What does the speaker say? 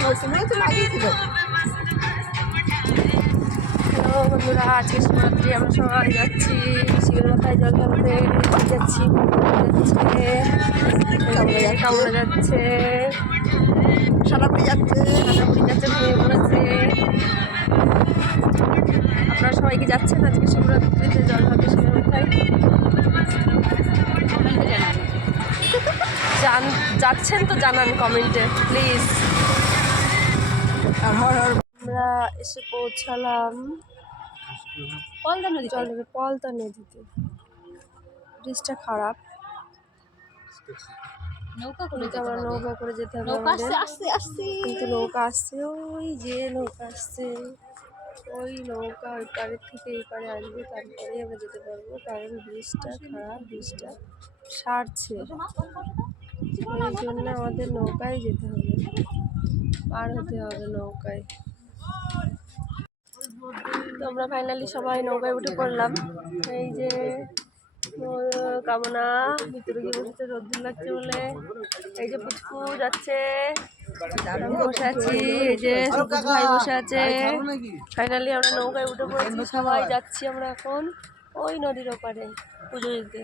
Hello বন্ধুরা, আজকে শিবরাত্রি আমরা সবাই যাচ্ছি শিবের মাথায় জল ঢালতে যাচ্ছি। কামড়া যাচ্ছে, সারাপুরি যাচ্ছে, সারাপুরি যাচ্ছে, ঘুমিয়ে পড়েছে। আপনারা সবাই কি যাচ্ছেন আজকে শিবরাত্রিতে জল ঢালতে শিবের মাথায়? যাচ্ছেন তো জানান কমেন্টে প্লিজ। আমরা এসে পৌঁছালাম পলতা নদীতে। ব্রিজটা খারাপ, আমরা নৌকা করে যেতে হবে আমাদের, কিন্তু নৌকা আসছে, ওই যে নৌকা আসছে, ওই নৌকা ওই পাড়ের থেকে এই পাড়ে আসবে, তারপরে আমরা যেতে পারবো, কারণ ব্রিজটা খারাপ, ব্রিজটা সারছে, এই জন্য আমাদের নৌকায় যেতে হবে, পার হতে হবে নৌকায়। তো আমরা ফাইনালি সবাই নৌকায় উঠে পড়লাম। এই যে কামনা ভিতরে গিয়ে বসেছে, রোদ্দুর লাগছে বলে। এই যে পুচকু যাচ্ছে, আমি বসে আছি, এই যে সবুজ ভাই বসে আছে। ফাইনালি আমরা নৌকায় উঠে পড়েছি, সবাই যাচ্ছি আমরা এখন ওই নদীর ওপারে পুজো দিতে।